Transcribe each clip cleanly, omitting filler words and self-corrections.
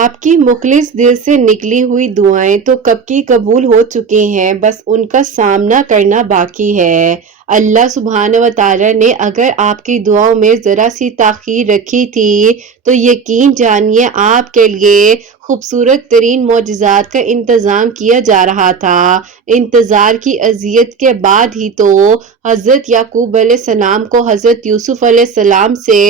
آپ کی مخلص دل سے نکلی ہوئی دعائیں تو کب کی قبول ہو چکی ہیں، بس ان کا سامنا کرنا باقی ہے۔ اللہ سبحانہ و تعالی نے اگر آپ کی دعاؤں میں ذرا سی تاخیر رکھی تھی تو یقین جانیے آپ کے لیے خوبصورت ترین معجزات کا انتظام کیا جا رہا تھا۔ انتظار کی اذیت کے بعد ہی تو حضرت یعقوب علیہ السلام کو حضرت یوسف علیہ السلام سے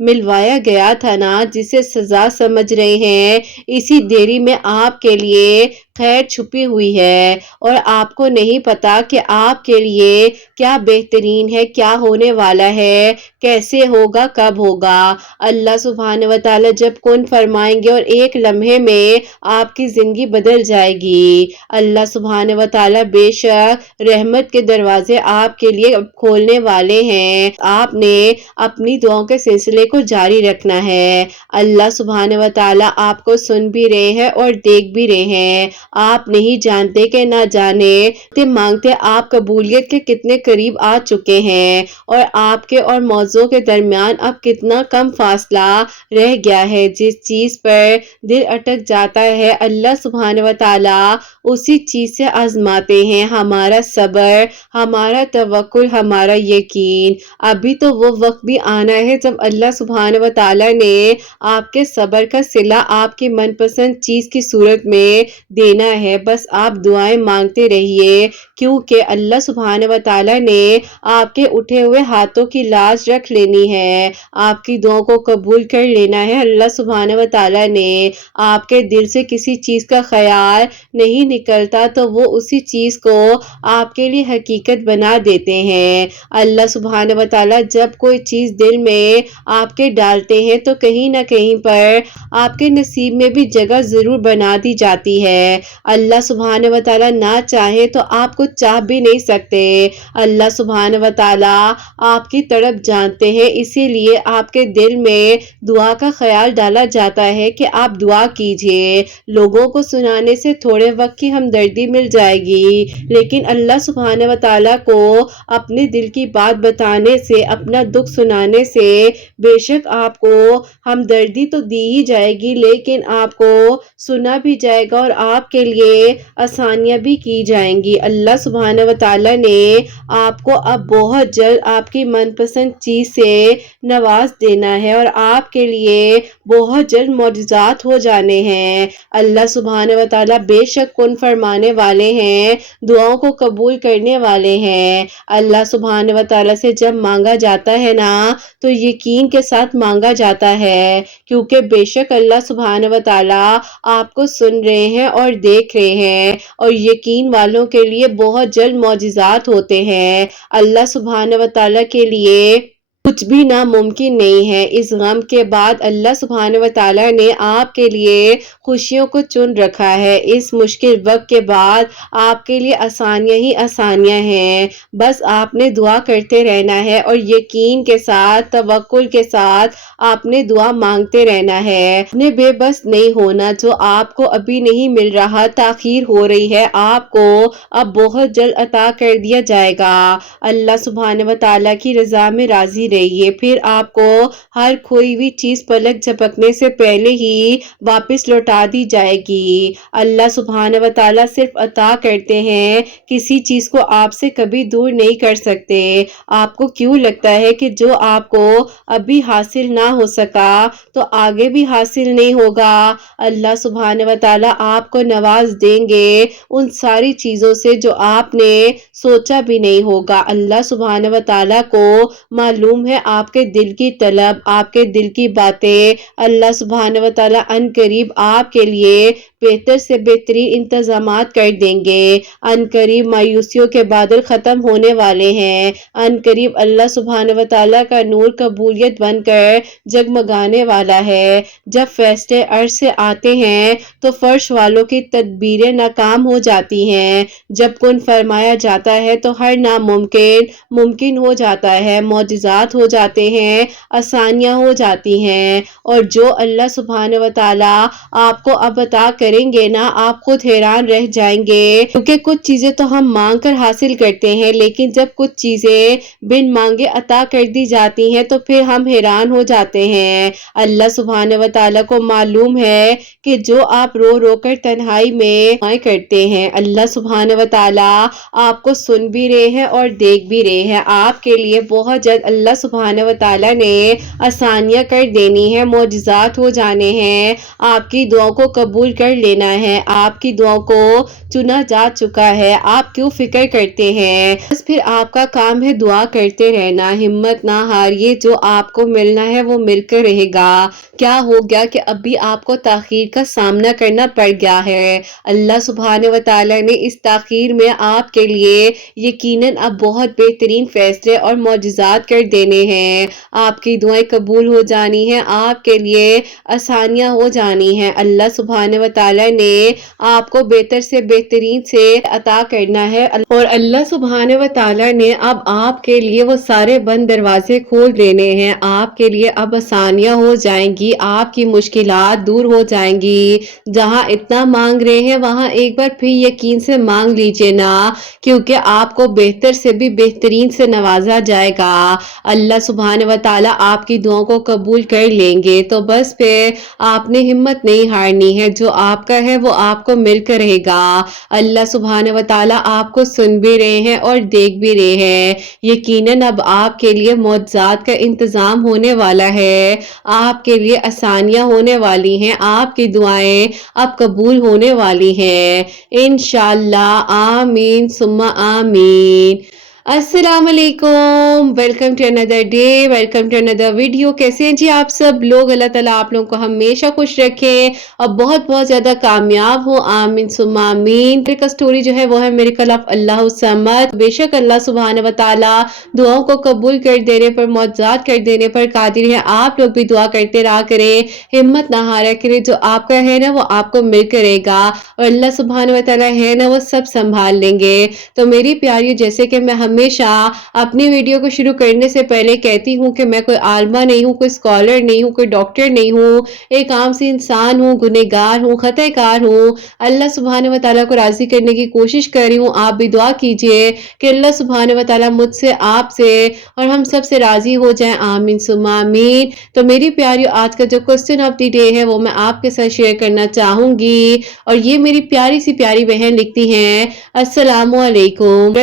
ملوایا گیا تھا نا، جسے سزا سمجھ رہے ہیں۔ اسی دیری میں آپ کے لیے خیر چھپی ہوئی ہے اور آپ کو نہیں پتا کہ آپ کے لیے کیا بہترین ہے، کیا ہونے والا ہے، کیسے ہوگا، کب ہوگا۔ اللہ سبحانہ و تعالی جب کن فرمائیں گے اور ایک لمحے میں آپ کی زندگی بدل جائے گی۔ اللہ سبحانہ و تعالی بے شک رحمت کے دروازے آپ کے لیے کھولنے والے ہیں۔ آپ نے اپنی دعاؤں کے سلسلے کو جاری رکھنا ہے۔ اللہ سبحانہ و تعالی آپ کو سن بھی رہے ہیں اور دیکھ بھی رہے ہیں۔ آپ نہیں جانتے کہ نہ جانے مانگتے آپ قبولیت کے کتنے قریب آ چکے ہیں اور آپ کے اور موضوع کے درمیان اب کتنا کم فاصلہ رہ گیا ہے۔ جس چیز پر دل اٹک جاتا ہے اللہ سبحانہ و تعالی اسی چیز سے آزماتے ہیں ہمارا صبر، ہمارا توکل، ہمارا یقین۔ ابھی تو وہ وقت بھی آنا ہے جب اللہ سبحانہ و تعالی نے آپ کے صبر کا صلہ آپ کی من پسند چیز کی صورت میں دینا ہے۔ بس آپ دعائیں مانگتے رہیے، کیونکہ اللہ سبحانہ و تعالی نے آپ کے اٹھے ہوئے ہاتھوں کی لاج رکھ لینی ہے، آپ کی دعاؤں کو قبول کر لینا ہے۔ اللہ سبحانہ و تعالی نے آپ کے دل سے کسی چیز کا خیال نہیں نکلتا تو وہ اسی چیز کو آپ کے لیے حقیقت بنا دیتے ہیں۔ اللہ سبحانہ و تعالی جب کوئی چیز دل میں آپ کے ڈالتے ہیں تو کہیں نہ کہیں پر آپ کے نصیب میں بھی جگہ ضرور بنا دی جاتی ہے۔ اللہ سبحانہ و تعالی نہ چاہے تو آپ کچھ چاہ بھی نہیں سکتے۔ اللہ سبحانہ و تعالی آپ کی طرف جانتے ہیں، اسی لیے آپ کے دل میں دعا کا خیال ڈالا جاتا ہے کہ آپ دعا کیجئے۔ لوگوں کو سنانے سے تھوڑے وقت کی ہمدردی مل جائے گی، لیکن اللہ سبحانہ و تعالی کو اپنے دل کی بات بتانے سے، اپنا دکھ سنانے سے بے شک آپ کو ہمدردی تو دی ہی جائے گی، لیکن آپ کو سنا بھی جائے گا اور آپ کے لیے آسانیاں بھی کی جائیں گی۔ اللہ سبحانہ و تعالی نے آپ کو اب بہت جلد آپ کی من پسند چیز سے نواز دینا ہے اور آپ کے لیے بہت جلد معجزات ہو جانے ہیں۔ اللہ سبحانہ و تعالی بے شک کن فرمانے والے ہیں، دعاؤں کو قبول کرنے والے ہیں۔ اللہ سبحانہ و تعالی سے جب مانگا جاتا ہے نا تو یقین کے ساتھ مانگا جاتا ہے، کیونکہ بے شک اللہ سبحانہ و تعالی آپ کو سن رہے ہیں اور دیکھ رہے ہیں، اور یقین والوں کے لیے بہت جلد معجزات ہوتے ہیں۔ اللہ سبحانہ و تعالی کے لیے کچھ بھی ناممکن نہیں ہے۔ اس غم کے بعد اللہ سبحانہ و تعالی نے آپ کے لیے خوشیوں کو چن رکھا ہے۔ اس مشکل وقت کے بعد آپ کے لیے آسانیاں ہی آسانیاں ہیں، بس آپ نے دعا کرتے رہنا ہے اور یقین کے ساتھ، توکل کے ساتھ آپ نے دعا مانگتے رہنا ہے۔ آپ نے بے بس نہیں ہونا، جو آپ کو ابھی نہیں مل رہا، تاخیر ہو رہی ہے، آپ کو اب بہت جلد عطا کر دیا جائے گا۔ اللہ سبحانہ و تعالی کی رضا میں راضی رہیے، پھر آپ کو ہر کھوئی ہوئی چیز پلک جھپکنے سے پہلے ہی واپس لوٹا دی جائے گی۔ اللہ سبحانہ و تعالی صرف عطا کرتے ہیں، کسی چیز کو آپ سے کبھی دور نہیں کر سکتے۔ آپ کو کیوں لگتا ہے کہ جو آپ کو ابھی حاصل نہ ہو سکا تو آگے بھی حاصل نہیں ہوگا؟ اللہ سبحانہ و تعالی آپ کو نواز دیں گے ان ساری چیزوں سے جو آپ نے سوچا بھی نہیں ہوگا۔ اللہ سبحانہ و تعالی کو معلوم ہے آپ کے دل کی طلب، آپ کے دل کی باتیں۔ اللہ سبحانہ و تعالی ان قریب آپ کے لیے بہتر سے بہترین انتظامات کر دیں گے۔ ان قریب مایوسیوں کے بادل ختم ہونے والے ہیں۔ ان قریب اللہ سبحانہ و تعالی کا نور قبولیت بن کر جگمگانے والا ہے۔ جب فیصلے عرش سے آتے ہیں تو فرش والوں کی تدبیریں ناکام ہو جاتی ہیں۔ جب کن فرمایا جاتا ہے تو ہر ناممکن ممکن ہو جاتا ہے، معجزات معجزات ہو جاتے ہیں، آسانیاں ہو جاتی ہیں، اور جو اللہ سبحانہ و تعالیٰ آپ کو اب عطا کریں گے نا، آپ خود حیران رہ جائیں گے، کیونکہ کچھ چیزیں تو ہم مانگ کر حاصل کرتے ہیں، لیکن جب کچھ چیزیں بن مانگے عطا کر دی جاتی ہیں تو پھر ہم حیران ہو جاتے ہیں۔ اللہ سبحانہ و تعالیٰ کو معلوم ہے کہ جو آپ رو رو کر تنہائی میں دعائیں کرتے ہیں، اللہ سبحانہ و تعالیٰ آپ کو سن بھی رہے ہیں اور دیکھ بھی رہے ہیں۔ آپ کے لیے بہت جلد اللہ سبحانہ و تعالیٰ نے آسانیاں کر دینی ہے، معجزات ہو جانے ہیں، آپ کی دعاؤں کو قبول کر لینا ہے، آپ کی دعاؤں کو چنا جا چکا ہے، آپ کیوں فکر کرتے ہیں؟ بس پھر آپ کا کام ہے دعا کرتے رہنا، ہمت نہ ہاریے، جو آپ کو ملنا ہے وہ مل کر رہے گا۔ کیا ہو گیا کہ ابھی آپ کو تاخیر کا سامنا کرنا پڑ گیا ہے؟ اللہ سبحانہ و تعالیٰ نے اس تاخیر میں آپ کے لیے یقیناً اب بہت بہترین فیصلے اور معجزات کر دینے ہیں، آپ کی دعائیں قبول ہو جانی ہیں، آپ کے لیے آسانیاں ہو جانی ہیں۔ اللہ سبحانہ و تعالیٰ نے آپ کو بہتر سے بہترین سے عطا کرنا ہے، اور اللہ سبحانہ و تعالیٰ نے اب آپ کے لیے وہ سارے بند دروازے کھول دینے ہیں، آپ کے لیے اب آسانیاں ہو جائیں گی، آپ کی مشکلات دور ہو جائیں گی۔ جہاں اتنا مانگ رہے ہیں وہاں ایک بار پھر یقین سے مانگ لیجئے نا، کیونکہ آپ کو بہتر سے بھی بہترین سے نوازا جائے گا۔ اللہ سبحانہ و تعالیٰ آپ کی دعاؤں کو قبول کر لیں گے، تو بس پھر آپ نے ہمت نہیں ہارنی ہے، جو آپ کا ہے وہ آپ کو مل کر رہے گا۔ اللہ سبحانہ و تعالیٰ آپ کو سن بھی رہے ہیں اور دیکھ بھی رہے ہیں، یقیناً اب آپ کے لیے معجزات کا انتظام ہونے والا ہے، آپ کے لیے آسانیاں ہونے والی ہیں، آپ کی دعائیں اب قبول ہونے والی ہیں انشاءاللہ۔ آمین ثم آمین۔ السلام علیکم، ویلکم ٹو اندر ڈے، ویلکم ٹو اندر ویڈیو۔ کیسے ہیں جی آپ سب لوگ؟ اللہ تعالیٰ آپ لوگوں کو ہمیشہ خوش رکھے اور بہت بہت زیادہ کامیاب ہو، آمین ثم آمین۔ میری سٹوری جو ہے وہ ہے میریکل آف اللہ الصمد۔ بے شک اللہ سبحانہ و تعالیٰ دعاؤں کو قبول کر دینے پر، معجزات کر دینے پر قادر ہے۔ آپ لوگ بھی دعا کرتے رہا کریں، ہمت نہ ہارا کریں، جو آپ کا ہے نا وہ آپ کو مل کر رہے گا، اور اللہ سبحانہ و تعالیٰ ہے نا وہ سب سنبھال لیں گے۔ تو میری پیاری، جیسے کہ میں ہمیشہ اپنی ویڈیو کو شروع کرنے سے پہلے کہتی ہوں کہ میں کوئی عالمہ نہیں ہوں، کوئی اسکالر نہیں ہوں، کوئی ڈاکٹر نہیں ہوں، ایک عام سی انسان ہوں، گنہگار ہوں، خطا کار ہوں۔ اللہ سبحانہ و تعالیٰ کو راضی کرنے کی کوشش کر رہی ہوں۔ آپ بھی دعا کیجئے کہ اللہ سبحانہ و تعالیٰ مجھ سے، آپ سے اور ہم سب سے راضی ہو جائیں، آمین ثم آمین۔ تو میری پیاری، آج کا جو کوسچن آف دی ڈے ہے وہ میں آپ کے ساتھ شیئر کرنا چاہوں گی، اور یہ میری پیاری سی پیاری بہن لکھتی ہیں، السلام علیکم۔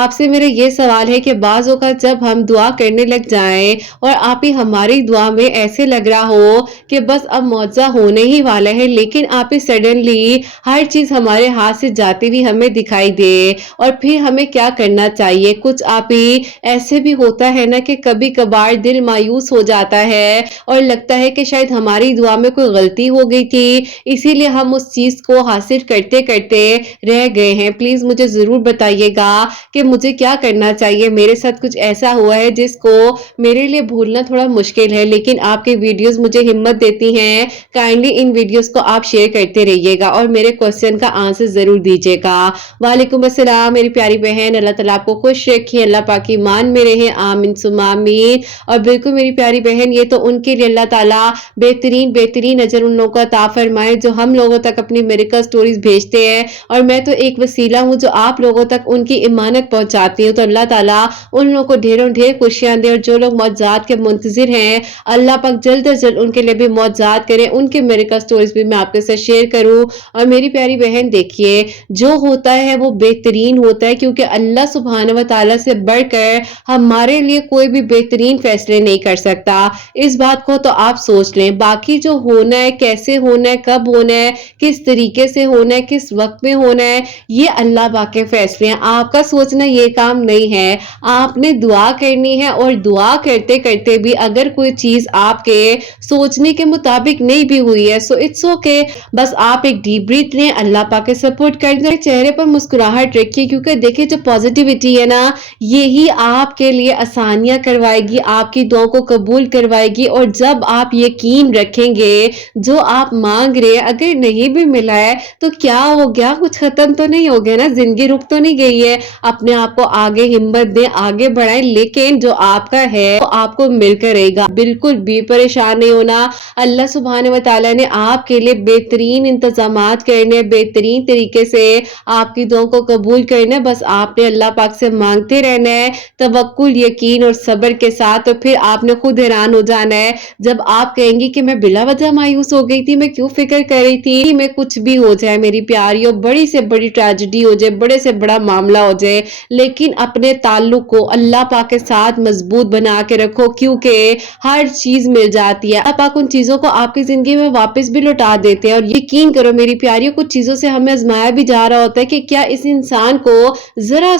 آپ سے میرا یہ سوال ہے کہ بعض اوقات جب ہم دعا کرنے لگ جائیں اور آپ ہی ہماری دعا میں ایسے لگ رہا ہو کہ بس اب معجزہ ہونے ہی والا ہے، لیکن آپ ہی سڈنلی ہر چیز ہمارے ہاتھ سے جاتی ہوئی ہمیں دکھائی دے، اور پھر ہمیں کیا کرنا چاہیے؟ کچھ آپ ہی ایسے بھی ہوتا ہے نا کہ کبھی کبھار دل مایوس ہو جاتا ہے اور لگتا ہے کہ شاید ہماری دعا میں کوئی غلطی ہو گئی تھی، اسی لیے ہم اس چیز کو حاصل کرتے کرتے رہ گئے ہیں۔ پلیز مجھے ضرور بتائیے گا کہ مجھے کیا کرنا چاہیے۔ میرے ساتھ کچھ ایسا ہوا ہے جس کو میرے لیے بھولنا تھوڑا مشکل ہے، لیکن آپ کے ویڈیوز مجھے ہمت دیتی ہیں۔ کائنڈلی ان ویڈیوز کو آپ شیئر کرتے رہیے گا اور میرے کوسچن کا آنسر ضرور دیجیے گا۔ وعلیکم السلام میری پیاری بہن، اللہ تعالیٰ آپ کو خوش رکھے، اللہ پاک کی مان میں رہے، آمین ثم آمین۔ اور بالکل میری پیاری بہن، یہ تو ان کے لیے اللہ تعالیٰ بہترین اجر ان لوگوں کو عطا فرمائے جو ہم لوگوں تک اپنی میریکل سٹوریز بھیجتے ہیں، اور میں تو ایک وسیلہ ہوں جو آپ لوگوں تک ان کی امانت پہنچاتی ہوں۔ تو اللہ تعالیٰ ان لوگوں کو ڈھیروں ڈھیر خوشیاں دے، اور جو لوگ معجزات کے منتظر ہیں اللہ پاک جلد از جلد ان کے لیے بھی معجزات کریں، ان کے میریکل سٹوریز بھی میں آپ کے ساتھ شیئر کروں۔ اور میری پیاری بہن دیکھیے، جو ہوتا ہے وہ بہترین ہوتا ہے، کیونکہ اللہ سبحانہ و تعالیٰ سے بڑھ کر ہمارے لیے کوئی بھی بہترین فیصلے نہیں کر سکتا۔ اس بات کو تو آپ سوچ لیں۔ باقی جو ہونا ہے، کیسے ہونا ہے، کب ہونا ہے، کس طریقے سے ہونا ہے، کس وقت میں ہونا ہے، یہ اللہ پاک کے فیصلے ہیں، آپ کا سوچنا یہ کام نہیں ہے۔ آپ نے دعا کرنی ہے، اور دعا کرتے کرتے بھی اگر کوئی چیز آپ کے سوچنے کے مطابق نہیں بھی ہوئی ہے، سو اٹس اوکے، بس آپ ایک ڈیپ بریتھ لیں، اللہ پاک کے سپورٹ کر دیں، چہرے پر مسکراہٹ رکھیے، کیونکہ دیکھیں جو پازیٹیوٹی ہے نا، یہی آپ کے لیے آسانیاں کروائے گی، آپ کی دعاؤں کو قبول کروائے گی۔ اور جب آپ یقین رکھیں گے جو آپ مانگ رہے ہیں اگر نہیں بھی ملا ہے تو کیا ہو گیا، کچھ ختم تو نہیں ہو گیا نا، زندگی رک تو نہیں گئی ہے، اپنے आप को आगे हिम्मत दें, आगे बढ़ाएं, लेकिन जो आपका है वो आपको मिलकर रहेगा। बिल्कुल भी परेशान नहीं होना। अल्लाह सुब्हानहू व तआला ने आपके लिए बेहतरीन इंतजामात करने, बेहतरीन तरीके से आपकी दुआओं को कबूल करना है। बस आपने अल्लाह पाक से मांगते रहना है तवक्कुल, यकीन और सब्र के साथ। तो फिर आपने खुद हैरान हो जाना है जब आप कहेंगी कि मैं बिला वजह मायूस हो गई थी, मैं क्यों फिक्र कर रही थी, मैं कुछ भी हो जाए मेरी प्यारियों, बड़ी से बड़ी ट्रेजेडी हो जाए, बड़े से बड़ा मामला हो जाए, लेकिन अपने ताल्लुक को अल्लाह पाक के साथ मजबूत बना के रखो, क्योंकि हर चीज मिल जाती है। अल्लाह पाक उन चीजों को आपकी जिंदगी में वापस भी लौटा देते हैं। और यकीन करो मेरी प्यारियों, कुछ चीजों से हमें आजमाया भी जा रहा होता है कि क्या इस इंसान को जरा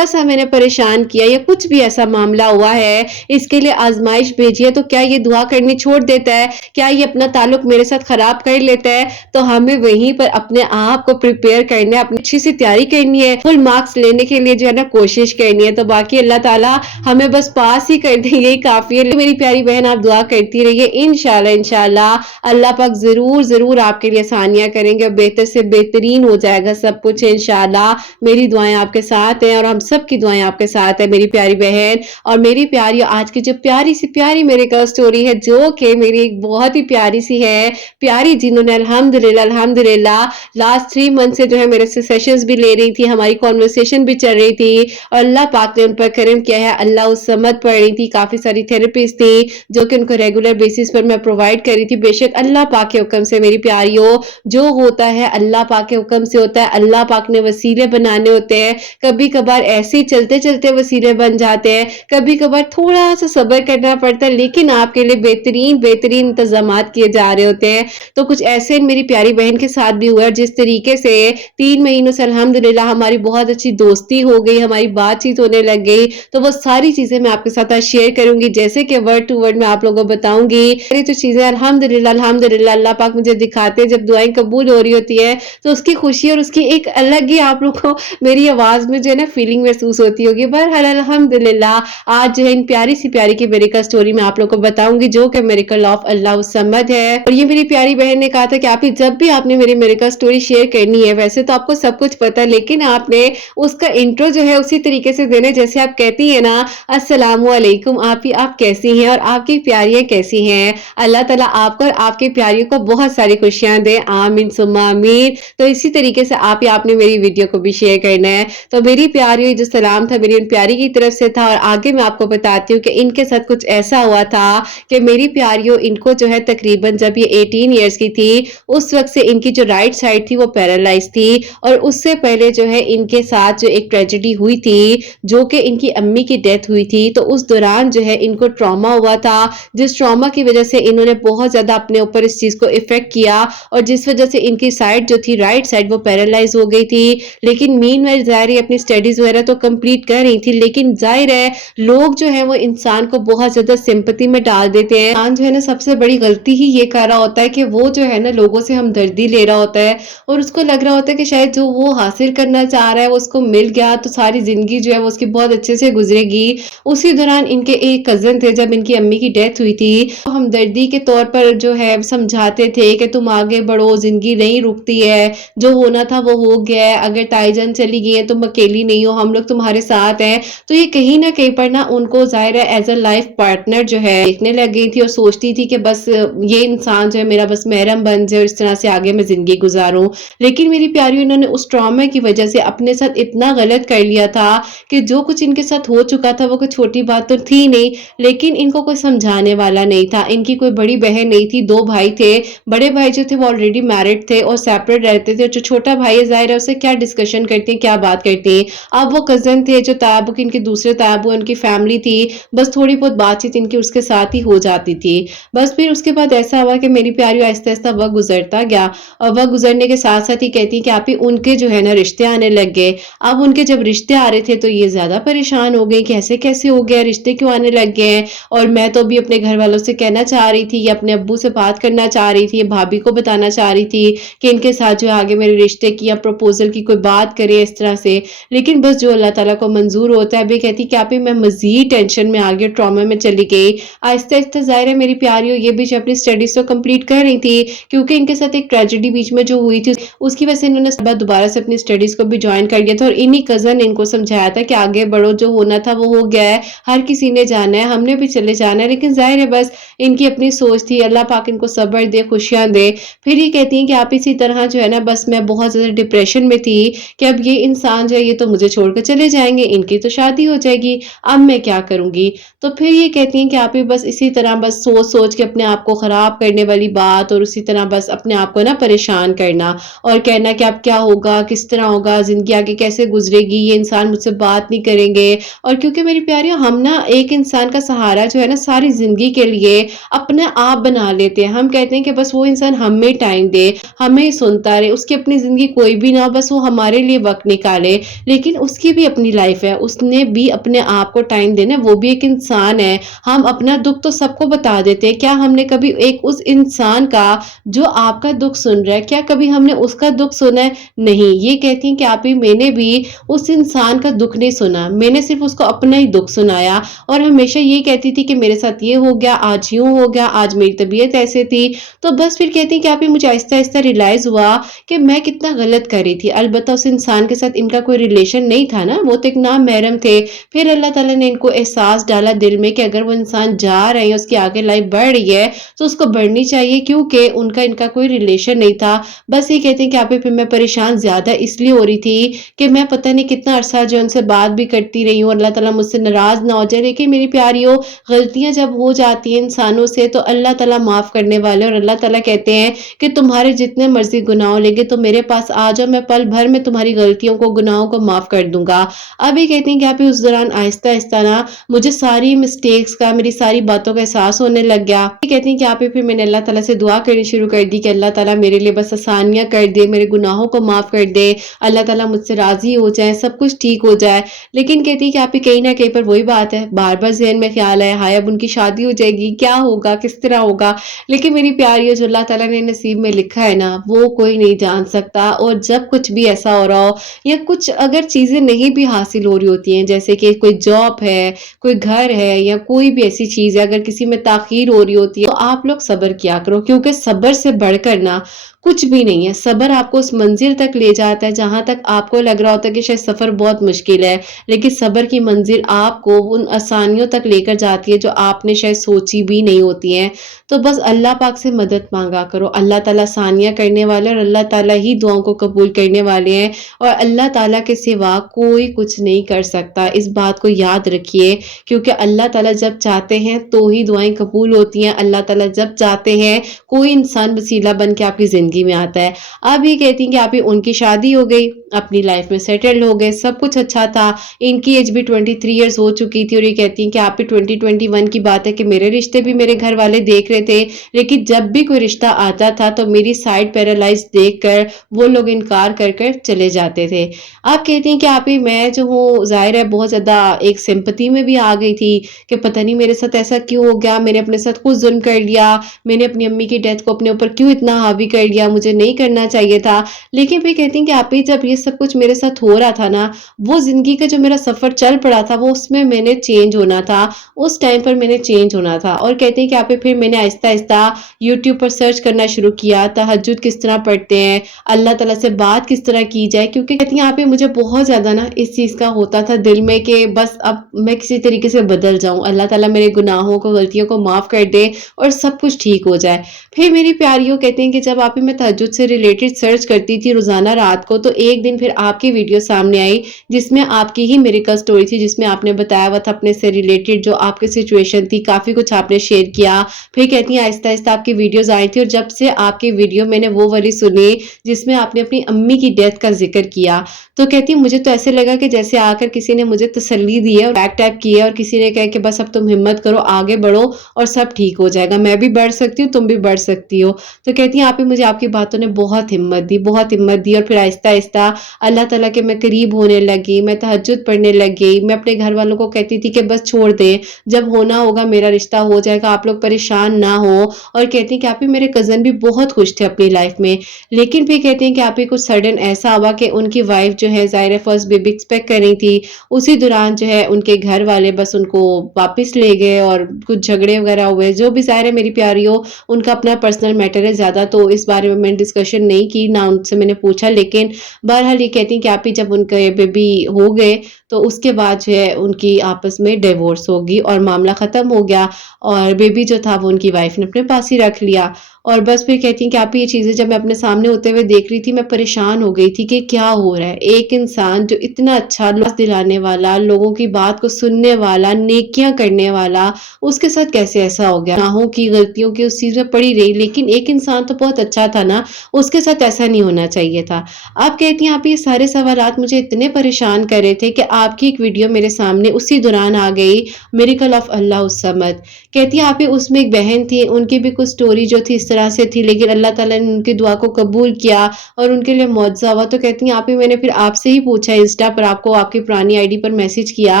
सा मैंने परेशान किया या कुछ भी ऐसा मामला हुआ है, इसके लिए आजमाइश भेजी है, तो क्या ये दुआ करनी छोड़ देता है, क्या ये अपना ताल्लुक मेरे साथ खराब कर लेता है। तो हमें वहीं पर अपने आप को प्रिपेयर करना है, अपनी अच्छी सी तैयारी करनी है, फुल मार्क्स लेने के लिए जो है ना कोशिश करनी है। तो बाकी अल्लाह ताला हमें बस पास ही कर दे, यही काफी है। मेरी प्यारी बहन, आप दुआ करती रहिए, इंशाल्लाह इंशाल्लाह अल्लाह पाक जरूर आपके लिए आसानियां करेंगे और बेहतर से बेहतरीन हो जाएगा सब कुछ इंशाल्लाह। मेरी दुआएं आपके साथ हैं और हम सब की दुआएं आपके साथ है मेरी प्यारी बहन। और मेरी प्यारी, आज की जो प्यारी सी प्यारी मेरे का स्टोरी है, जो कि मेरी एक बहुत ही प्यारी सी है, प्यारी जिन्होंने अल्हम्दुलिल्लाह लास्ट 3 मंथ से जो है मेरे से सेशंस भी ले रही थी, हमारी कॉन्वर्सेशन भी चल रही थी और अल्लाह पाक ने उन पर करम किया है। अल्लाह उस समझ पड़ रही थी, काफी सारी थेरेपिस्ट थी जो कि उनको रेगुलर बेसिस पर मैं प्रोवाइड कर रही थी। बेशक अल्लाह पाक के हुक्म से मेरी प्यारियों, जो होता है अल्लाह पाक के हुक्म से होता है। अल्लाह पाक ने वसीले बनाने होते हैं, कभी कभार ऐसे ही चलते चलते वसीले बन जाते हैं, कभी कभार थोड़ा सा सब्र करना पड़ता है, लेकिन आपके लिए बेहतरीन इंतजामात किए जा रहे होते हैं। तो कुछ ऐसे मेरी प्यारी बहन के साथ भी हुआ, जिस तरीके से 3 महीनों से अल्हम्दुलिल्लाह हमारी बहुत अच्छी दोस्ती हो गई, हमारी बातचीत होने लग गई। तो वो सारी चीजें मैं आपके साथ आज शेयर करूंगी, जैसे कि वर्ड टू वर्ड मैं आप लोगों को बताऊंगी। ये तो चीजें अल्हम्दुलिल्लाह अल्लाह पाक मुझे दिखाते हैं, जब दुआएं कबूल हो रही होती है तो उसकी खुशी और उसकी एक अलग ही आप लोगों को मेरी आवाज में जो है ना फीलिंग महसूस होती होगी। बहरहाल अल्हम्दुलिल्लाह आज जो है इन प्यारी सी प्यारी की मेरिकल स्टोरी मैं आप लोगों को बताऊंगी, जो कि मेरिकल ऑफ अल्लाह समद है। और ये मेरी प्यारी बहन ने कहा था कि आप ही जब भी आपने मेरी मेरिकल स्टोरी शेयर करनी है, वैसे तो आपको सब कुछ पता है, लेकिन आपने उसका इंट्रो जो है उसी तरीके से देना, जैसे आप कहती है ना अस्सलामु अलैकुम, आप कैसी हैं और आपकी प्यारियां कैसी हैं। अल्लाह ताला आपको और आपकी प्यारियों को बहुत सारी खुशियां दे, आमीन सुम्मा आमीन। तो इसी तरीके से आपने मेरी वीडियो को भी शेयर करना है। तो मेरी प्यारी जो सलाम था मेरी उन प्यारी की तरफ से था। और आगे मैं आपको बताती हूँ कि इनके साथ कुछ ऐसा हुआ था कि मेरी प्यारियों, इनको जो है तकरीबन जब ये 18 ईयर्स की थी, उस वक्त से इनकी जो राइट साइड थी वो पैरालाइज थी। और उससे पहले जो है इनके साथ जो एक ट्रेजेडी हुई थी, जो कि इनकी अम्मी की डेथ हुई थी। तो उस दौरान जो है इनको ट्रॉमा हुआ था, जिस ट्रॉमा की वजह से इन्होंने बहुत ज्यादा अपने ऊपर इस चीज को इफेक्ट किया और जिस वजह से इनकी साइड जो थी, राइट साइड, वो पैरालाइज हो गई थी। लेकिन मीनवाइल जाहिर है अपनी स्टडीज वगैरह तो कंप्लीट कर रही थी, लेकिन जाहिर है लोग जो है वो इंसान को बहुत ज्यादा सिंपैथी में डाल देते हैं। इंसान जो है ना सबसे बड़ी गलती ही ये कर रहा होता है कि वो जो है ना लोगों से हमदर्दी ले रहा होता है और उसको लग रहा होता है कि शायद जो वो हासिल करना चाह रहा है वो उसको मिल गया तो सारी जिंदगी जो है वो उसकी बहुत अच्छे से गुजरेगी। उसी दौरान इनके एक कजन थे, जब इनकी अम्मी की डेथ हुई थी, तो हमदर्दी के तौर पर जो है समझाते थे कि तुम आगे बढ़ो, जिंदगी नहीं रुकती है, जो होना था वो हो गया है, अगर ताईजान चली गई है तुम अकेली नहीं हो, हम लोग तुम्हारे साथ हैं। तो ये कहीं ना कहीं पर ना उनको जाहिर है एज अ लाइफ पार्टनर जो है देखने लग गई थी और सोचती थी कि बस ये इंसान जो है मेरा बस महरम बन जाए और इस तरह से आगे मैं जिंदगी गुजारूं। लेकिन मेरी प्यारी, इन्होंने उस ट्रॉमा की वजह से अपने साथ इतना गलत कर लिया था कि जो कुछ इनके साथ हो चुका था वो कोई छोटी बात तो थी नहीं, लेकिन इनको कोई समझाने वाला नहीं था। इनकी कोई बड़ी बहन नहीं थी, 2 भाई थे। बड़े भाई जो थे वो ऑलरेडी मैरिड थे और सेपरेट रहते थे। जो छोटा भाई है जाहिर है उससे क्या डिस्कशन करते हैं, क्या बात करते हैं। अब वो कजन थे जो ताबुक, इनके दूसरे ताबू, उनकी फैमिली थी, बस थोड़ी बहुत बातचीत इनकी उसके साथ ही हो जाती थी। बस फिर उसके बाद ऐसा हुआ कि मेरी प्यारी आहिस्ता आहिस्ता वक्त गुजरता गया और वक्त गुजरने के साथ साथ ही कहती कि आप ही उनके जो है ना रिश्ते आने लग गए। अब उनके जब रिश्ते आ रहे थे तो ये ज्यादा परेशान हो गई कि ऐसे कैसे हो गया, रिश्ते क्यों आने लग गए हैं। और मैं तो भी अपने घर वालों से कहना चाह रही थी या अपने अब्बू से बात करना चाह रही थी, भाभी को बताना चाह रही थी कि इनके साथ जो आगे मेरे रिश्ते की या प्रपोजल की कोई बात करे इस तरह से। लेकिन बस जो अल्लाह ताला को मंजूर होता है। भी कहती कि आप ही मैं मजीद टेंशन में आ गई, ट्रॉमा में चली गई। आहिस्ता आहिस्ता जाहिर है मेरी प्यारी हो ये भी अपनी स्टडीज तो कंप्लीट कर रही थी, क्योंकि इनके साथ एक ट्रेजेडी बीच में जो हुई थी उसकी वजह से इन्होंने दोबारा से अपनी स्टडीज को भी ज्वाइन कर लिया था। और इन्हीं कजन ने इनको समझाया था कि आगे बढ़ो, जो होना था वो हो गया है, हर किसी ने जाना है, हमने भी चले जाना है। लेकिन ज़ाहिर है बस इनकी अपनी सोच थी, अल्लाह पाक इनको सब्र दे, खुशियाँ दे। फिर ये कहती हैं कि आप इसी तरह जो है ना, बस मैं बहुत ज़्यादा डिप्रेशन में थी कि अब ये इंसान जो है ये तो मुझे छोड़कर चले जाएँगे, इनकी तो शादी हो जाएगी, अब मैं क्या करूँगी? तो फिर ये कहती हैं कि आप ही बस इसी तरह बस सोच-सोच के अपने आप को ख़राब करने वाली बात, और उसी तरह बस अपने आप को ना परेशान करना और कहना कि अब क्या होगा, किस तरह होगा, ज़िंदगी आगे कैसे गुज़रेगी, ये इंसान मुझसे बात नहीं करेंगे। और क्योंकि मेरी प्यारियों, हम ना एक इंसान का सहारा जो है ना सारी ज़िंदगी के लिए अपने आप बना लेते हैं। हम कहते हैं कि बस वो इंसान हमें टाइम दे, हमें सुनता रहे, उसकी अपनी ज़िंदगी कोई भी ना हो, बस वो हमारे लिए वक़्त निकाले। लेकिन उसकी भी अपनी लाइफ़ है, उसने भी अपने आप को टाइम देना है, वो भी एक इंसान है। हम अपना दुःख तो सबको बता देते हैं, क्या हमने कभी एक उस इंसान का जो आपका दुःख सुन रहा है, क्या कभी हमने उसका दुःख सुना है? नहीं। ये कहती हैं कि आप ही, मैंने भी उस इंसान का दुःख नहीं सुना, मैंने सिर्फ़ उसको अपना ही दुःख सुनाया, और हमेशा ये कहती थी कि मेरे साथ ये हो गया, आज यूँ हो गया, आज मेरी तबीयत ऐसे थी। तो बस फिर कहती हैं कि आप ही, मुझे आहिस्ता-आहिस्ता रियलाइज़ हुआ कि मैं कितना गलत कर रही थी। अलबत्ता उस इंसान के साथ इनका कोई रिलेशन नहीं था ना, वो तो एक नामहरम थे। फिर अल्लाह ताला ने इनको एहसास डाला दिल में कि अगर वो इंसान जा रहे हैं, उसकी आगे लाइफ़ बढ़ रही है, तो उसको बढ़नी चाहिए, क्योंकि उनका इनका कोई रिलेशन नहीं था। बस ये कहते हैं कि आप ही, फिर मैं परेशान ज़्यादा इसलिए हो रही थी कि मैं पता नहीं कितना अरसा जो है उनसे बात भी करती रही हूँ, अल्लाह ताला मुझसे नाराज़ ना हो जाए। लेकिन मेरी प्यारियों, गलतियाँ जब हो जाती हैं इंसानों से तो अल्लाह ताला माफ़ करने वाले, और अल्लाह ताला कहते हैं कि तुम्हारे जितने मर्ज़ी गुनाह लेंगे तो मेरे पास आ जाओ, मैं पल भर में तुम्हारी गलतियों को, गुनाहों को माफ़ कर दूँगा। अब ये कहती हैं कि आप ही, उस दौरान आहिस्ता-आहिस्ता ना मुझे सारी मिस्टेक्स का, मेरी सारी बातों का एहसास होने लग गया। ये कहती हैं कि आप ही, फिर मैंने अल्लाह ताला से दुआ करनी शुरू कर दी कि अल्लाह ताला मेरे लिए बस आसानियाँ कर दे, मेरे गुनाहों को माफ़ कर दे, अल्लाह ताला मुझसे राज़ी हो जाए, सब कुछ ठीक हो जाए। लेकिन कहती है कि आप ही, कहीं न कहीं पर वही बात है, बार-बार ज़हन में ख़्याल आया, हाय अब उनकी शादी हो जाएगी, क्या होगा, किस तरह होगा? लेकिन मेरी प्यारियों, जो अल्लाह ताला ने नसीब में लिखा है ना, वो कोई नहीं जान सकता। और जब कुछ भी ऐसा हो रहा हो, या कुछ अगर चीज़ें नहीं भी हासिल हो रही होती हैं, जैसे कि कोई जॉब है, कोई घर है, या कोई भी ऐसी चीज़ है, अगर किसी में ताख़ीर हो रही होती है, तो आप लोग सब्र किया करो, क्योंकि सब्र से बढ़कर ना कुछ भी नहीं है। सब्र आपको उस मंज़िल तक ले जाता है जहाँ तक आपको लग रहा होता है कि शायद सफ़र बहुत मुश्किल है, लेकिन सब्र की मंज़िल आपको उन आसानियों तक लेकर जाती है जो आपने शायद सोची भी नहीं होती हैं। तो बस अल्लाह पाक से मदद माँगा करो, अल्लाह ताला आसानियाँ करने वाला है, और अल्लाह ताला ही दुआओं को कबूल करने वाले हैं, और अल्लाह ताला के सिवा कोई कुछ नहीं कर सकता। इस बात को याद रखिए, क्योंकि अल्लाह ताला जब चाहते हैं तो ही दुआएँ कबूल होती हैं। अल्लाह ताला जब चाहते हैं, कोई इंसान वसीला बन के आपकी ज़िंदगी में आता है। अब ये कहती हैं कि आप ही, उनकी शादी हो गई, अपनी लाइफ़ में सेटल्ड हो गए, सब कुछ अच्छा था। इनकी एज भी 23 इयर्स हो चुकी थी, और ये कहती हैं कि आप ही, 2021 की बात है कि मेरे रिश्ते भी मेरे घर वाले देख रहे थे, लेकिन जब भी कोई रिश्ता आता था तो मेरी साइड पैरालाइज़ देखकर वो लोग इनकार कर कर चले जाते थे। आप कहती हैं कि आप ही, मैं जो हूँ ज़ाहिर है बहुत ज़्यादा एक सिंपैथी में भी आ गई थी कि पता नहीं मेरे साथ ऐसा क्यों हो गया, मैंने अपने साथ कुछ ज़ुल्म कर लिया, मैंने अपनी अम्मी की डेथ को अपने ऊपर क्यों इतना हावी कर लिया, मुझे नहीं करना चाहिए था। लेकिन फिर कहती हैं कि आप ही, जब ये सब कुछ मेरे साथ हो रहा था ना, वो ज़िंदगी का जो मेरा सफ़र चल पड़ा था, वो उसमें मैंने चेंज होना था, उस टाइम पर मैंने चेंज होना था। और कहती हैं कि आप ही, फिर मैंने आहिस्ता-आहिस्ता यूट्यूब पर सर्च करना शुरू किया, तहज्जुद किस तरह पढ़ते हैं, अल्लाह ताला से बात किस तरह की जाए, क्योंकि कहती हैं आप ही, मुझे बहुत ज़्यादा ना इस चीज़ का होता था दिल में कि बस अब मैं किसी तरीके से बदल जाऊँ, अल्लाह ताला मेरे गुनाहों को, गलतियों को माफ़ कर दे, और सब कुछ ठीक हो जाए। फिर मेरी प्यारियों, कहते हैं कि जब आप ही, मैं तहज्जुद से रिलेटेड सर्च करती थी रोज़ाना रात को, तो एक दिन फिर आपकी वीडियो सामने आई, जिसमें आपकी ही मिरेकल स्टोरी थी, जिसमें आपने बताया हुआ था अपने से रिलेटेड जो आपकी सिचुएशन थी, काफ़ी कुछ आपने शेयर किया। फिर कहती हैं आहिस्ता-आहिस्ता आपकी वीडियोज़ आई थी, और जब से आपकी वीडियो मैंने वो वाली सुनी जिसमें आपने अपनी अम्मी की डेथ का ज़िक्र किया, तो कहती हैं मुझे तो ऐसे लगा कि जैसे आकर किसी ने मुझे तसल्ली दी है, और बैक टैप की है, और किसी ने कहा कि बस अब तुम हिम्मत करो, आगे बढ़ो, और सब ठीक हो जाएगा, मैं भी बढ़ सकती हूँ, तुम भी बढ़ सकती हो। तो कहती हैं आप ही, मुझे आपकी बातों ने बहुत हिम्मत दी, बहुत हिम्मत दी, और फिर आहिस्ता-आहिस्ता अल्लाह ताला के मैं करीब होने लगी, मैं तहज्जुद पढ़ने लग गई। मैं अपने घर वालों को कहती थी कि बस छोड़ दें, जब होना होगा मेरा रिश्ता हो जाएगा, आप लोग परेशान ना हो। और कहती हैं कि आप ही, मेरे कज़न भी बहुत खुश थे अपनी लाइफ़ में, लेकिन फिर कहती हैं कि आप ही, कुछ सडन ऐसा हुआ कि उनकी वाइफ़ जो है ज़ाहिर है फर्स्ट बेबी एक्सपेक्ट कर रही थी, उसी दौरान जो है उनके घर वाले बस उनको वापस ले गए, और कुछ झगड़े वगैरह हुए, जो भी ज़ाहिर है मेरी प्यारियों, उनका अपना पर्सनल मैटर है, ज़्यादा तो इस बारे बारे में मैंने डिस्कशन नहीं की, ना उनसे मैंने पूछा, लेकिन बहरहाल ये कहती हैं कि आप ही जब उनके बेबी हो गए तो उसके बाद जो है उनकी आपस में डिवोर्स होगी और मामला ख़त्म हो गया और बेबी जो था वो उनकी वाइफ ने अपने पास ही रख लिया। और बस फिर कहती हैं कि आप ये चीज़ें जब मैं अपने सामने होते हुए देख रही थी, मैं परेशान हो गई थी कि क्या हो रहा है। एक इंसान जो इतना अच्छा दिलाने वाला, लोगों की बात को सुनने वाला, नेकियां करने वाला, उसके साथ कैसे ऐसा हो गया। गुनाहों की, गलतियों की उस चीज़ में पड़ी रही, लेकिन एक इंसान तो बहुत अच्छा था ना, उसके साथ ऐसा नहीं होना चाहिए था। आप कहती हैं आप ये सारे सवालात मुझे इतने परेशान कर रहे थे कि आपकी एक वीडियो मेरे सामने उसी दौरान आ गई, मिरेकल ऑफ अल्लाह उस समद। कहती है आप ही उसमें एक बहन थी, उनकी भी कुछ स्टोरी जो थी इस तरह से थी, लेकिन अल्लाह ताला ने उनकी दुआ को कबूल किया और उनके लिए मुआवजा हुआ। तो कहती हैं आप ही मैंने फिर आपसे ही पूछा इंस्टा पर, आपको आपकी पुरानी आईडी पर मैसेज किया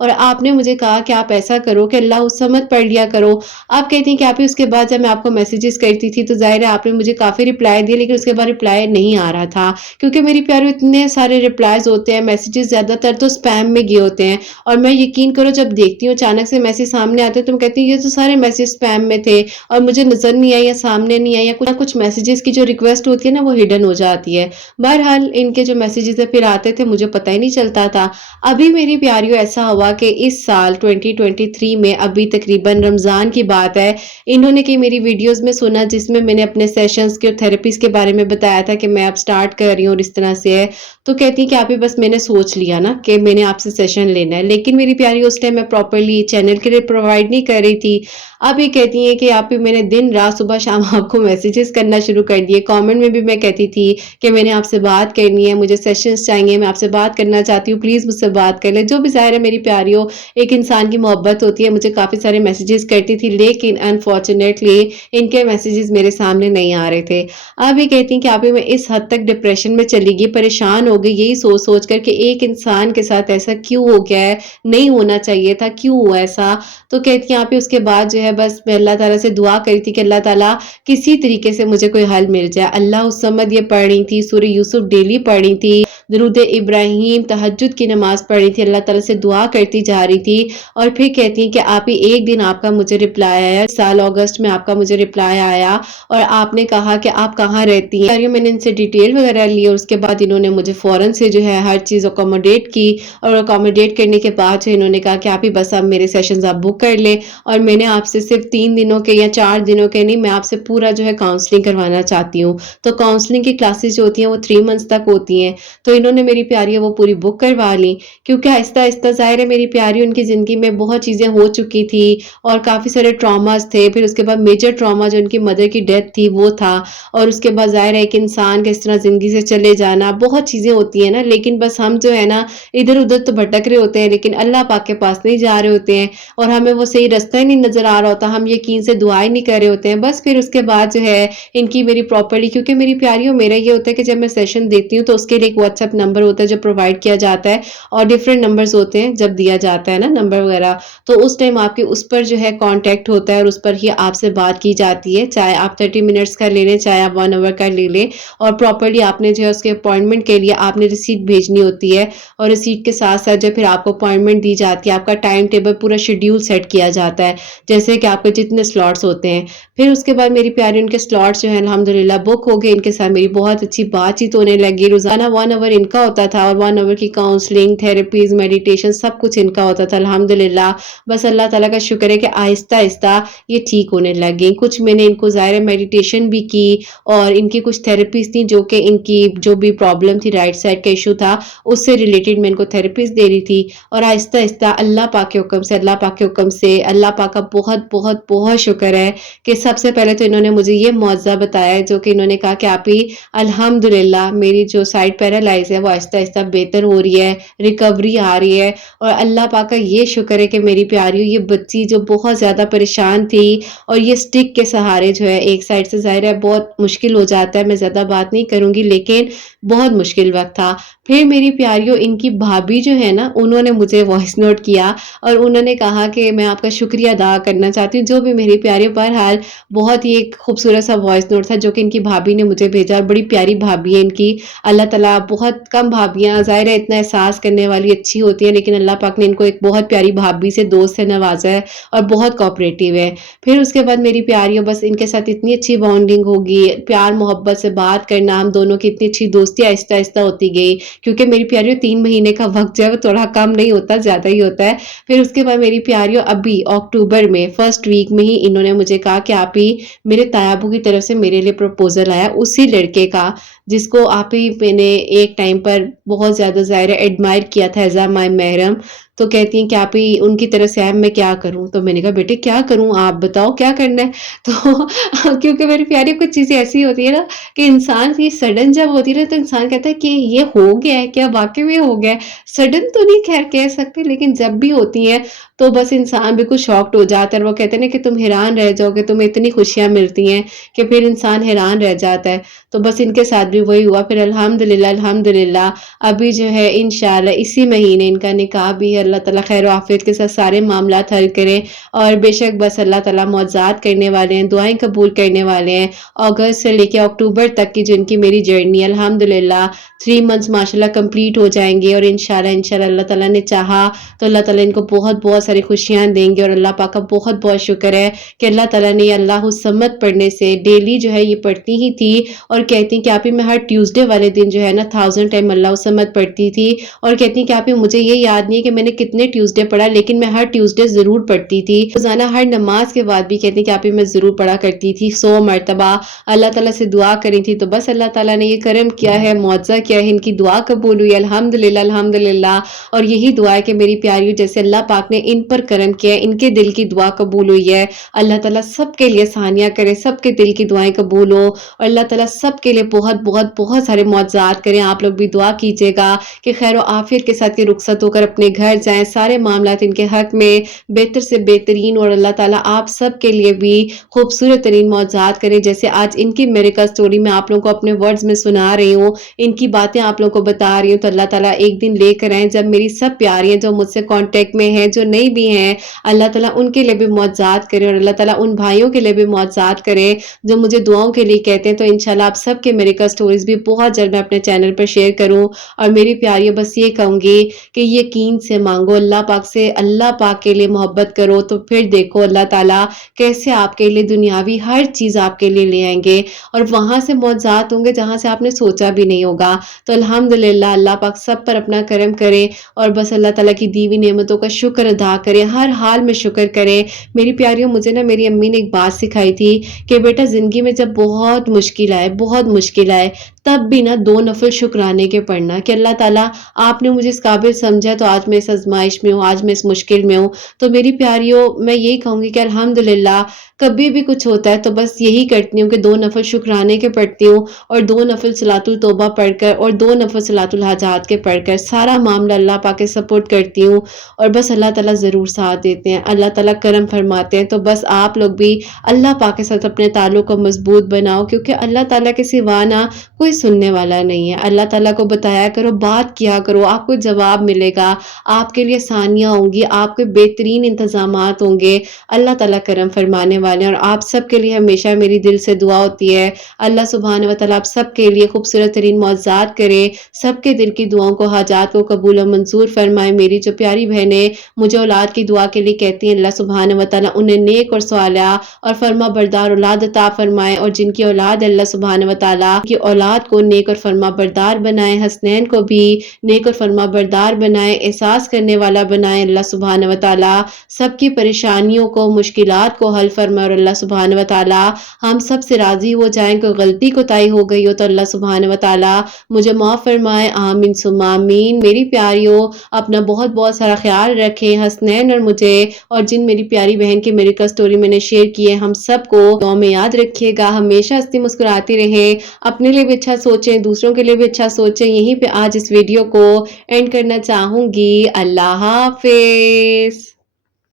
और आपने मुझे कहा कि आप ऐसा करो कि अल्लाह उस समद पढ़ लिया करो। आप कहती हैं कि आप ही उसके बाद जब मैं आपको मैसेजेस करती थी तो ज़ाहिर है आपने मुझे काफ़ी रिप्लाई दिए, लेकिन उसके बाद रिप्लाई नहीं आ रहा था, क्योंकि मेरी प्यारी इतने सारे रिप्लाईज़ होते हैं, मैसेजेस ज़्यादातर तो स्पैम में गए होते हैं और मैं यकीन करो जब देखती हूँ अचानक से मैसेज सामने आते हैं तो मैं कहती हूँ ये तो सारे मैसेज स्पैम में थे और मुझे नज़र नहीं आई या सामने नहीं आई, या कुछ मैसेजेस की जो रिक्वेस्ट होती है ना वो हिडन हो जाती है। बहरहाल इनके जो मैसेजेस फिर आते थे मुझे पता ही नहीं चलता था। अभी मेरी प्यारियों ऐसा हुआ कि इस साल 2023 में अभी तकरीबन रमज़ान की बात है, इन्होंने की मेरी वीडियोस में सुना जिसमें मैंने अपने सेशंस के और थेरेपीज के बारे में बताया था कि मैं अब स्टार्ट कर रही हूँ और इस तरह से है। तो कहती है कि आप ही बस मैंने सोच लिया ना कि मैंने आपसे सेशन लेना है, लेकिन मेरी प्यारी उस टाइम मैं प्रॉपरली चैनल के लिए प्रोवाइड नहीं कर रही थी। अब ये कहती हैं कि आप ही मैंने दिन रात सुबह शाम आपको मैसेजेस करना शुरू कर दिए। कमेंट में भी मैं कहती थी कि मैंने आपसे बात करनी है, मुझे सेशंस चाहिए, मैं आपसे बात करना चाहती हूँ, प्लीज़ मुझसे बात कर ले। जो भी ज़ाहिर है मेरी प्यारियों एक इंसान की मोहब्बत होती है, मुझे काफ़ी सारे मैसेजेस करती थी, लेकिन अनफॉर्चुनेटली इनके मैसेजेस मेरे सामने नहीं आ रहे थे। अब ये कहती हैं कि आप ही मैं इस हद तक डिप्रेशन में चली गई, परेशान हो गई यही सोच सोच कर कि एक इंसान के साथ ऐसा क्यों हो गया है, नहीं होना चाहिए था, क्यों हुआ ऐसा। तो कहती हैं आप ही उसके बाद जो है बस मैं अल्लाह ताला से दुआ करी थी कि अल्लाह ताला किसी तरीके से मुझे कोई हल मिल जाए। अल्लाह उस समद ये पढ़ रही थी, सूरह यूसुफ डेली पढ़ रही थी, दुरूद इब्राहिम, तहज्जुद की नमाज पढ़ रही थी, अल्लाह ताला से दुआ करती जा रही थी। और फिर कहती हैं कि आप ही एक दिन आपका मुझे रिप्लाई आया, साल अगस्त में आपका मुझे रिप्लाई आया और आपने कहा कि आप कहाँ रहती हैं। यार मैंने इनसे डिटेल वगैरह ली और उसके बाद इन्होंने मुझे फ़ौरन से जो है हर चीज़ अकोमोडेट की और अकोमोडेट करने के बाद जो इन्होंने कहा कि आप ही बस आप मेरे सेशंस आप बुक कर लें और मैंने आपसे सिर्फ 3 दिनों के या 4 दिनों के नहीं, मैं आपसे पूरा जो है काउंसलिंग करवाना चाहती हूँ। तो काउंसलिंग की क्लासेस जो होती हैं वो 3 मंथ्स तक होती हैं। तो इन्होंने मेरी प्यारी वो पूरी बुक करवा ली, क्योंकि आहिस्ता आहिस्ता ज़ाहिर है मेरी प्यारी उनकी ज़िंदगी में बहुत चीज़ें हो चुकी थी और काफ़ी सारे ट्रॉमास थे। फिर उसके बाद मेजर ट्रॉमा जो उनकी मदर की डेथ थी वो था और उसके बाद ज़ाहिर है एक इंसान के इस तरह ज़िंदगी से चले जाना, बहुत चीज़ें होती हैं ना, लेकिन बस हम जो है ना इधर-उधर तो भटक रहे होते हैं, लेकिन अल्लाह पाक के पास नहीं जा रहे होते हैं और हमें वो सही रास्ता ही नहीं नज़र आ रहा होता, हम यकीन से दुआएं नहीं कर रहे होते हैं। बस फिर उसके बाद जो है इनकी मेरी प्रॉपर्ली, क्योंकि मेरी प्यारियों मेरा ये होता है कि जब मैं सेशन देती हूँ तो उसके लिए एक व्हाट्सएप नंबर होता है जो प्रोवाइड किया जाता है और डिफरेंट नंबर्स होते हैं जब दिया जाता है ना नंबर वगैरह, तो उस टाइम आपके उस पर जो है कॉन्टैक्ट होता है और उस पर ही आपसे बात की जाती है, चाहे आप 30 मिनट्स का ले लें, चाहे आप 1 आवर का ले लें और प्रॉपर्ली आपने जो है उसके अपॉइंटमेंट के लिए आपने रिसीट भेजनी होती है और रिसीट के साथ साथ जो फिर आपको अपॉइंटमेंट दी जाती है, आपका टाइम टेबल पूरा शेड्यूल सेट किया जाता है, जैसे कि आपके जितने स्लॉट्स होते हैं। फिर उसके बाद मेरी प्यारी उनके स्लॉट्स जो है अल्हम्दुलिल्लाह बुक हो गए, इनके साथ मेरी बहुत अच्छी बातचीत होने लगी। रोजाना 1 आवर इनका होता था और 1 आवर की काउंसलिंग, थेरेपीज, मेडिटेशन सब कुछ इनका होता था अल्हम्दुलिल्लाह। बस अल्लाह ताला का शुक्र है कि आहिस्ता आहिस्ता ये ठीक होने लग गई। कुछ मैंने इनको ज़ाहिर मेडिटेशन भी की और इनकी कुछ थेरेपीज थी जो कि इनकी जो भी प्रॉब्लम थी, राइट साइड का इशू था, उससे रिलेटेड मैं इनको थेरेपीज दे रही थी और आहिस्ता आहिस्ता अल्लाह पाक के हुक्म से, अल्लाह पाक के हुक्म से, अल्लाह पाक का बहुत बहुत बहुत शुक्र है कि सबसे पहले तो इन्होंने मुझे ये मुआवजा बताया है जो कि इन्होंने कहा कि आप ही अल्हम्दुलिल्लाह मेरी जो साइड पैरालाइज है वो आहिस्ता आहिस्ता बेहतर हो रही है, रिकवरी आ रही है और अल्लाह पाक का ये शुक्र है कि मेरी प्यारी ये बच्ची जो बहुत ज़्यादा परेशान थी और ये स्टिक के सहारे जो है एक साइड से ज़ाहिर है बहुत मुश्किल हो जाता है, मैं ज़्यादा बात नहीं करूँगी, लेकिन बहुत मुश्किल वक्त था। फिर मेरी प्यारियों इनकी भाभी जो है ना उन्होंने मुझे वॉइस नोट किया और उन्होंने कहा कि मैं आपका शुक्रिया अदा करना चाहती हूँ, जो भी मेरी प्यारियों। बहरहाल बहुत ही एक खूबसूरत सा वॉइस नोट था जो कि इनकी भाभी ने मुझे भेजा और बड़ी प्यारी भाभी है इनकी, अल्लाह ताला बहुत بہت کم بھابیاں ظاہر ہے اتنا احساس کرنے والی اچھی ہوتی ہیں، لیکن اللہ پاک نے ان کو ایک بہت پیاری بھابی سے دوست سے نوازا ہے اور بہت کوآپریٹیو ہے۔ پھر اس کے بعد میری پیاریوں بس ان کے ساتھ اتنی اچھی بانڈنگ ہوگی، پیار محبت سے بات کرنا، ہم دونوں کی اتنی اچھی دوستی آہستہ آہستہ ہوتی گئی، کیونکہ میری پیاریوں 3 مہینے کا وقت جو ہے وہ تھوڑا کم نہیں ہوتا، زیادہ ہی ہوتا ہے۔ پھر اس کے بعد میری پیاریوں ابھی اکتوبر میں فرسٹ ویک میں ہی انہوں نے مجھے کہا کہ آپ ہی میرے تایابو کی طرف سے میرے لیے پروپوزل آیا، اسی لڑکے کا جس کو آپ ہی میں نے ایک ٹائم پر بہت زیادہ ظاہر ایڈمائر کیا تھا ایز اے مائی محرم۔ تو کہتی ہیں کہ آپ ہی ان کی طرف سے آئے، میں کیا کروں؟ تو میں نے کہا بیٹے کیا کروں، آپ بتاؤ کیا کرنا ہے؟ تو کیونکہ میری پیاری کچھ چیزیں ایسی ہوتی ہے نا کہ انسان کی سڈن جب ہوتی ہے نا تو انسان کہتا ہے کہ یہ ہو گیا ہے کیا، واقعی میں ہو گیا ہے؟ سڈن تو نہیں خیر کہہ سکتے، لیکن جب بھی ہوتی ہیں تو بس انسان بالکل شاکڈ ہو جاتا ہے، اور وہ کہتے ہیں نا کہ تم حیران رہ جاؤ گے، تمہیں اتنی خوشیاں ملتی ہیں کہ پھر انسان حیران رہ جاتا ہے۔ تو بس ان کے ساتھ بھی وہی ہوا۔ پھر الحمدللہ ابھی جو ہے انشاءاللہ اسی مہینے ان کا نکاح بھی ہے، اللہ تعالیٰ خیر و عافیت کے ساتھ سارے معاملات حل کرے، اور بے شک بس اللہ تعالیٰ معجزات کرنے والے ہیں، دعائیں قبول کرنے والے ہیں۔ اگست سے لے کے اکتوبر تک کی جن کی میری جرنی الحمدللہ 3 منتھس ماشاءاللہ کمپلیٹ ہو جائیں گے، اور انشاءاللہ اللہ تعالیٰ نے چاہا تو اللہ تعالیٰ ان کو بہت بہت ساری خوشیاں دیں گے۔ اور اللہ پاک کا بہت بہت شکر ہے کہ اللہ تعالیٰ نے اللہ الصمد پڑھنے سے ڈیلی جو ہے یہ پڑھتی ہی تھی، اور کہتی ہیں کہ آپ ہی میں ہر ٹیوزڈے والے دن جو ہے نا 1000 ٹائم اللہ الصمد پڑھتی تھی، اور کہتی ہیں کہ آپ ہی مجھے یہ یاد نہیں ہے کہ میں نے کتنے ٹیوزڈے پڑھا، لیکن میں ہر ٹیوزڈے ضرور پڑھتی تھی۔ روزانہ ہر نماز کے بعد بھی کہتی ہیں کہ آپ ہی میں ضرور پڑھا کرتی تھی 100 مرتبہ، اللہ تعالیٰ سے دعا کری تھی۔ تو بس اللہ تعالیٰ نے یہ کرم کیا ہے، معجزہ کیا ہے، ان کی دعا قبول ہوئی الحمدللہ۔ اور یہی دعا ہے کہ میری پیاریوں جیسے اللہ پاک نے ان پر کرم کیا ہے، ان کے دل کی دعا قبول ہوئی ہے، اللہ تعالیٰ سب کے لیے آسانیاں کرے، سب کے دل کی دعائیں قبول ہو، اور اللہ تعالیٰ سب کے لیے بہت بہت بہت سارے معجزات کریں۔ آپ لوگ بھی دعا کیجیے گا کہ خیر و عافیت کے ساتھ یہ رخصت ہو کر اپنے گھر جائیں، سارے معاملات ان کے حق میں بہتر سے بہترین، اور اللہ تعالیٰ آپ سب کے لیے بھی خوبصورت ترین معجزات کریں، جیسے آج ان کی میریکل سٹوری میں آپ لوگوں کو اپنے ورڈز میں سنا رہی ہوں، ان کی باتیں آپ لوگوں کو بتا رہی ہوں۔ تو اللہ تعالیٰ ایک دن لے کر آئیں جب میری سب پیاری ہیں جو مجھ سے کانٹیکٹ میں ہیں، جو نہیں بھی ہیں، اللہ تعالیٰ ان کے لیے بھی معجزات کریں، اور اللہ تعالیٰ ان بھائیوں کے لیے بھی معجزات کریں جو مجھے دعاؤں کے لیے کہتے ہیں۔ تو انشاءاللہ آپ سب کے میریکل سٹوریز بھی بہت جلد میں اپنے چینل پر شیئر کروں، اور میری پیاریوں بس یہ کہوں گی کہ یقین سے مانگو، اللہ پاک سے، اللہ پاک کے لیے محبت کرو، تو پھر دیکھو اللہ تعالیٰ کیسے آپ کے لیے دنیاوی ہر چیز آپ کے لیے لے آئیں گے، اور وہاں سے معجزات ہوں گے جہاں سے آپ نے سوچا بھی نہیں ہوگا۔ تو الحمدللہ اللہ پاک سب پر اپنا کرم کرے، اور بس اللہ تعالیٰ کی دی ہوئی نعمتوں کا شکر ادا کرے، ہر حال میں شکر کرے۔ میری پیاریوں مجھے نا میری امی نے ایک بات سکھائی تھی کہ بیٹا زندگی میں جب بہت مشکل آئے تب بھی نا 2 نفل شکرانے کے پڑھنا، کہ اللہ تعالیٰ آپ نے مجھے اس قابل سمجھا تو آج میں اس آزمائش میں ہوں، آج میں اس مشکل میں ہوں۔ تو میری پیاریوں میں یہی کہوں گی کہ الحمدللہ کبھی بھی کچھ ہوتا ہے تو بس یہی کرتی ہوں کہ 2 نفل شکرانے کے پڑھتی ہوں، اور 2 نفل صلاۃ التوبہ پڑھ کر، اور 2 نفل صلاۃ الحاجات کے پڑھ کر سارا معاملہ اللہ پاک کے سپورٹ کرتی ہوں، اور بس اللہ تعالیٰ ضرور ساتھ دیتے ہیں، اللہ تعالیٰ کرم فرماتے ہیں۔ تو بس آپ لوگ بھی اللہ پاک کے ساتھ اپنے تعلق کو مضبوط بناؤ، کیونکہ اللہ تعالیٰ کے سوا نہ کوئی سننے والا نہیں ہے۔ اللہ تعالیٰ کو بتایا کرو، بات کیا کرو، آپ کو جواب ملے گا، آپ کے لیے آسانیاں ہوں گی، آپ کے بہترین انتظامات ہوں گے، اللہ تعالیٰ کرم فرمانے والے ہیں۔ اور آپ سب کے لیے ہمیشہ میری دل سے دعا ہوتی ہے، اللہ سبحانہ و تعالیٰ آپ سب کے لیے خوبصورت ترین معجزات کرے، سب کے دل کی دعاؤں کو، حاجات کو قبول و منظور فرمائے۔ میری جو پیاری بہنیں مجھے اولاد کی دعا کے لیے کہتی ہیں، اللہ سبحانہ و تعالیٰ انہیں نیک اور صالحہ اور فرما بردار اولاد عطا فرمائے، اور جن کی اولاد اللہ سبحانہ و تعالیٰ کی اولاد کو نیک اور فرما بردار بنائے، حسنین کو بھی نیک اور فرما بردار بنائے، احساس کرنے والا بنائے، اللہ سبحانہ و تعالیٰ سب کی پریشانیوں کو، مشکلات کو حل فرمائے، اور اللہ سبحانہ و تعالیٰ ہم سب سے راضی ہو جائیں۔ کوئی غلطی کوتاہی ہو گئی ہو تو اللہ سبحانہ و تعالیٰ مجھے معاف فرمائے، آمین ثم آمین۔ میری پیاریوں اپنا بہت بہت سارا خیال رکھیں، حسنین اور مجھے، اور جن میری پیاری بہن کی میریکل سٹوری میں نے شیئر کی ہے، ہم سب کو دعاؤں میں یاد رکھیے گا، ہمیشہ ہنستی مسکراتی رہیں، اپنے لیے بھی اچھا سوچیں، دوسروں کے لیے بھی اچھا سوچیں۔ یہیں پہ آج اس ویڈیو کو اینڈ کرنا چاہوں گی۔ اللہ حافظ۔